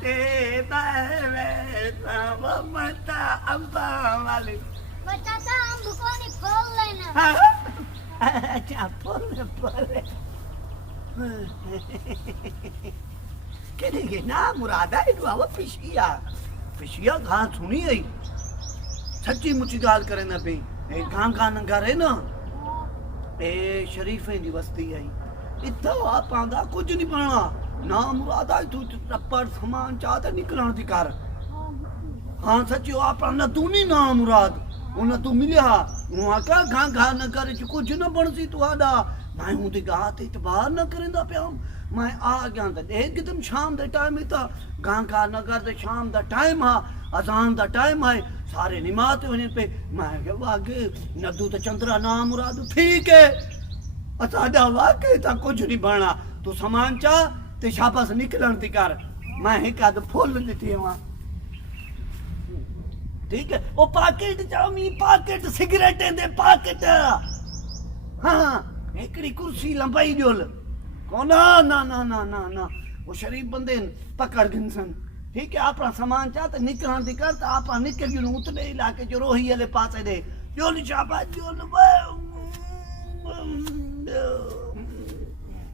ते बावे सब मता अम्बा वाली बचाता हम को नहीं फल लेना अच्छा फल के ना मुरादा इडवा पिशिया घास सुनी आई सच्ची मुची गाल करे ना पे ए गां नंगा रे ना ए शरीफे दी बस्ती आई इतना आपां दा कुछ नहीं पाना ना मुरादा तू टप्पर सामान चाहता निकलण दी कर हाँ सच्ची आपां ना तू नहीं ना मुराद उन तू मिलिया वहां का गां न करे कुछ न बनसी तू आदा मैं हूं ते गा ते इतबार न करेंदा पिया मैं आ गया त एकदम शाम दे टाइम इता गां नगर दे शाम दा टाइम हा अजान दा टाइम है सारे नमाज वने पे मैं के वागे नदू ते चंद्रा नाम मुराद ठीक है असादा वाके ता कुछ नहीं बना तू सामान चा ते शाबाश निकलन दी कर मैं एक आद फूल दिती वहां ठीक है ओ पैकेट चामी पैकेट सिगरेट दे पैकेट हां एकड़ी कुर्सी लंबाई जोल कोना ना ना ना ना ना वो शरीफ बंदे पकड़ गिनसन ठीक है अपना सामान चाहते निकलण दी कर आप निकल जो उतने इलाके जो रोही वाले पासे दे जो शाबाश जो